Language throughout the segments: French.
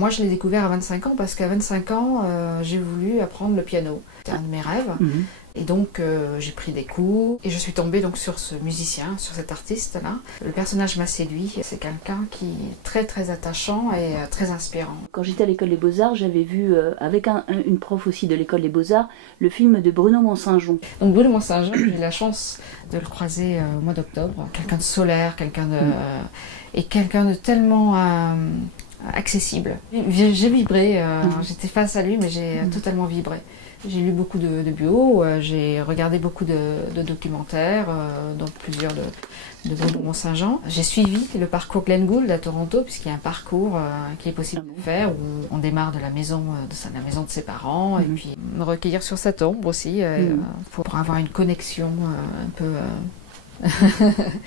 Moi, je l'ai découvert à 25 ans parce qu'à 25 ans, j'ai voulu apprendre le piano. C'était un de mes rêves. Et donc, j'ai pris des cours et je suis tombée donc sur ce musicien, sur cet artiste-là. Le personnage m'a séduit. C'est quelqu'un qui est très, très attachant et très inspirant. Quand j'étais à l'école des Beaux-Arts, j'avais vu, avec une prof aussi de l'école des Beaux-Arts, le film de Bruno Mont-Saint-Jean. Donc, Bruno Mont-Saint-Jean, j'ai eu la chance de le croiser au mois d'octobre. Quelqu'un de solaire, quelqu'un de... et quelqu'un de tellement... accessible. J'ai vibré, j'étais face à lui, mais j'ai totalement vibré. J'ai lu beaucoup de bio, j'ai regardé beaucoup de documentaires, donc plusieurs de Bruno Mont-Saint-Jean. J'ai suivi le parcours Glenn Gould à Toronto, puisqu'il y a un parcours qui est possible de faire, où on démarre de la maison de ses parents, et puis me recueillir sur sa tombe aussi, pour avoir une connexion un peu...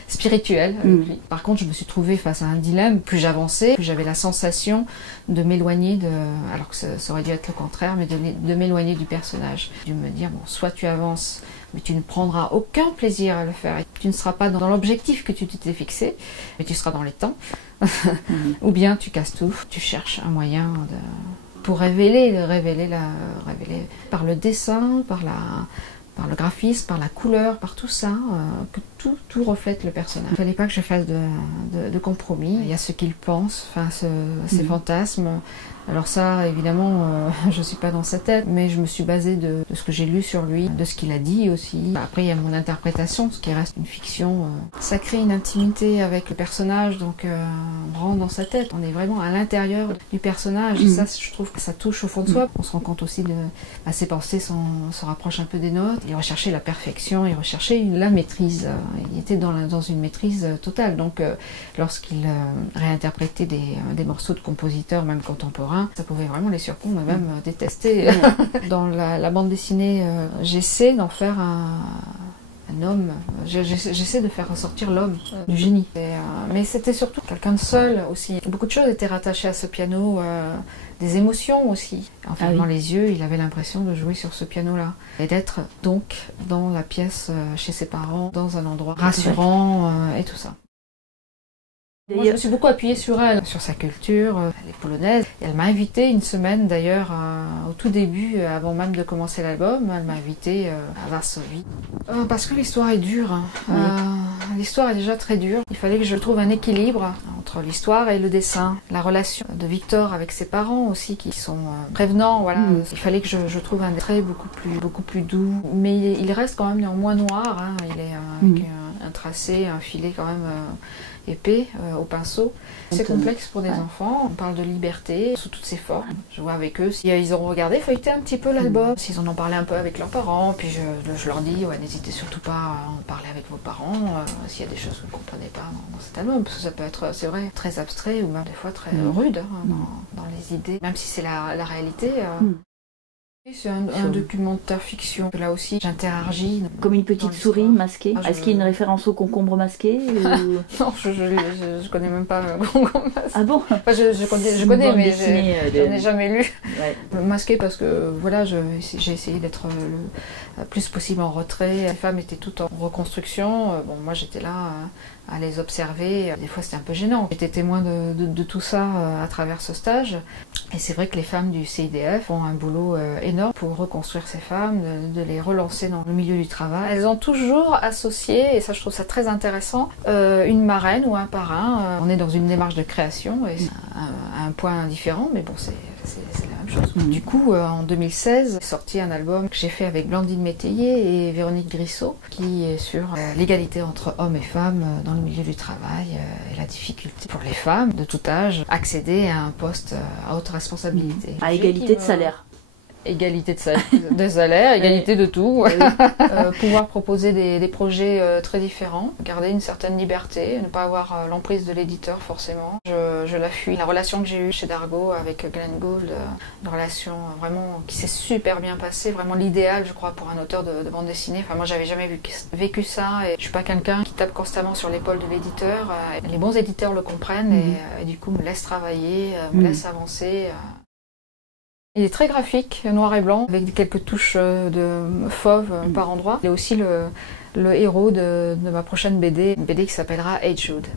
spirituelle avec lui. Par contre, je me suis trouvée face à un dilemme. Plus j'avançais, plus j'avais la sensation de m'éloigner alors que ça aurait dû être le contraire, mais de m'éloigner du personnage. De me dire, bon, soit tu avances, mais tu ne prendras aucun plaisir à le faire. Et tu ne seras pas dans l'objectif que tu t'étais fixé, mais tu seras dans les temps. Ou bien tu casses tout, tu cherches un moyen pour révéler par le dessin, par le graphisme, par la couleur, par tout ça, que tout reflète le personnage. Il ne fallait pas que je fasse de compromis. Il y a ce qu'il pense, ses fantasmes. Alors ça, évidemment, je ne suis pas dans sa tête, mais je me suis basée de ce que j'ai lu sur lui, de ce qu'il a dit aussi. Après, il y a mon interprétation, ce qui reste une fiction. Ça crée une intimité avec le personnage, donc on rentre dans sa tête. On est vraiment à l'intérieur du personnage, et ça, je trouve que ça touche au fond de soi. On se rend compte aussi ses pensées se rapprochent un peu des nôtres. Il recherchait la perfection, il recherchait la maîtrise. Il était dans une maîtrise totale. Donc, lorsqu'il réinterprétait des morceaux de compositeurs, même contemporains, ça pouvait vraiment les surprendre, même détester. Dans la bande dessinée, j'essaie d'en faire un homme. J'essaie de faire ressortir l'homme du génie. Mais c'était surtout quelqu'un de seul aussi. Beaucoup de choses étaient rattachées à ce piano, des émotions aussi. En fermant les yeux, il avait l'impression de jouer sur ce piano-là. Et d'être donc dans la pièce chez ses parents, dans un endroit rassurant et tout ça. Moi, je me suis beaucoup appuyée sur elle, sur sa culture, elle est polonaise. Et elle m'a invitée une semaine d'ailleurs, au tout début, avant même de commencer l'album, elle m'a invitée à Varsovie. Parce que l'histoire est dure. L'histoire est déjà très dure. Il fallait que je trouve un équilibre entre l'histoire et le dessin. La relation de Victor avec ses parents aussi, qui sont prévenants. Voilà. Il fallait que je trouve un trait beaucoup plus doux. Mais il reste quand même néanmoins noir. Il est avec un tracé, un filet quand même... épais au pinceau. C'est complexe pour des enfants. On parle de liberté sous toutes ses formes. Je vois avec eux si ils ont regardé, feuilleté un petit peu l'album, s'ils en ont parlé un peu avec leurs parents. Puis je leur dis, n'hésitez surtout pas à en parler avec vos parents s'il y a des choses que vous ne comprenez pas dans cet album, parce que ça peut être, c'est vrai, très abstrait ou même des fois très rude dans les idées, même si c'est la réalité. C'est un documentaire fiction. Là aussi, j'interagis. Comme une petite souris masquée. Est-ce qu'il y a une référence au concombre masqué Non, je connais même pas le concombre masqué. Ah bon? Enfin, je connais, mais je n'ai jamais lu. Masqué parce que voilà, j'ai essayé d'être le plus possible en retrait. Les femmes étaient toutes en reconstruction. Bon, moi j'étais là à les observer. Des fois c'était un peu gênant. J'étais témoin de tout ça à travers ce stage. Et c'est vrai que les femmes du CIDF font un boulot énorme pour reconstruire ces femmes, de les relancer dans le milieu du travail. Elles ont toujours associé, et ça je trouve ça très intéressant, une marraine ou un parrain. On est dans une démarche de création, et c'est un point différent, mais bon, c'est la même chose. Du coup, en 2016, est sorti un album que j'ai fait avec Blandine Métayer et Véronique Grissot, qui est sur l'égalité entre hommes et femmes dans le milieu du travail et la difficulté pour les femmes de tout âge accéder à un poste à haute responsabilité. À égalité de salaire. Égalité de salaire, égalité de tout. Pouvoir proposer des projets très différents, garder une certaine liberté, ne pas avoir l'emprise de l'éditeur forcément. Je la fuis. La relation que j'ai eue chez Dargaud avec Glenn Gould, une relation vraiment qui s'est super bien passée, vraiment l'idéal je crois pour un auteur de bande dessinée. Enfin moi j'avais jamais vécu ça et je suis pas quelqu'un qui tape constamment sur l'épaule de l'éditeur. Les bons éditeurs le comprennent et du coup me laissent travailler, me laissent avancer. Il est très graphique, noir et blanc, avec quelques touches de fauve par endroits. Il est aussi le héros de ma prochaine BD, une BD qui s'appellera Age Jude.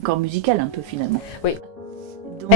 Encore musical un peu finalement. Oui. Donc,